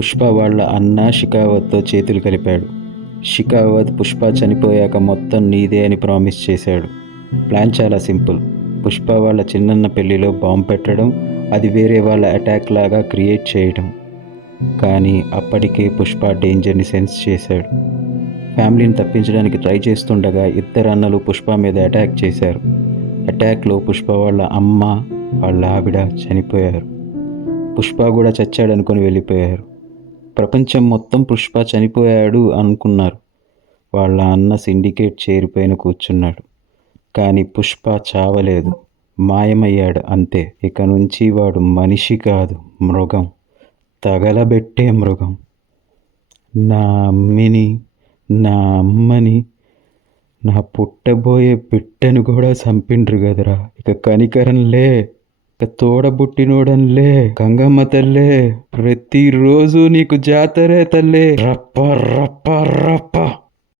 పుష్ప వాళ్ళ అన్న షికావత్తో చేతులు కలిపాడు. షికావత్ పుష్ప చనిపోయాక మొత్తం నీదే అని ప్రామిస్ చేశాడు. ప్లాన్ చాలా సింపుల్. పుష్ప వాళ్ళ చిన్నన్న పెళ్ళిలో బాంబు పెట్టడం అది వేరే వాళ్ళ అటాక్ లాగా క్రియేట్ చేయడం. కానీ అప్పటికే పుష్ప డేంజర్ని సెన్స్ చేశాడు. ఫ్యామిలీని తప్పించడానికి ట్రై చేస్తుండగా ఇద్దరు అన్నలు పుష్ప మీద అటాక్ చేశారు. అటాక్లో పుష్ప వాళ్ళ అమ్మ వాళ్ళ ఆవిడ చనిపోయారు. పుష్ప కూడా చచ్చాడనుకొని వెళ్ళిపోయారు. ప్రపంచం మొత్తం పుష్ప చనిపోయాడు అనుకున్నారు. వాళ్ళ అన్న సిండికేట్ చేరిపోయిన కూర్చున్నాడు. కానీ పుష్ప చావలేదు. మాయమయ్యాడు అంతే. ఇక నుంచి వాడు మనిషి కాదు. మృగం. తగలబెట్టే మృగం. నా అమ్మిని నా అమ్మని నా పుట్టబోయే బిడ్డను కూడా చంపిండ్రు కదరా. ఇక కనికరంలే తోడబుట్టినోడన్లే గంగమ్మ తల్లే ప్రతిరోజు నీకు జాతరే తల్లే. రప్ప రప్ప రప్ప.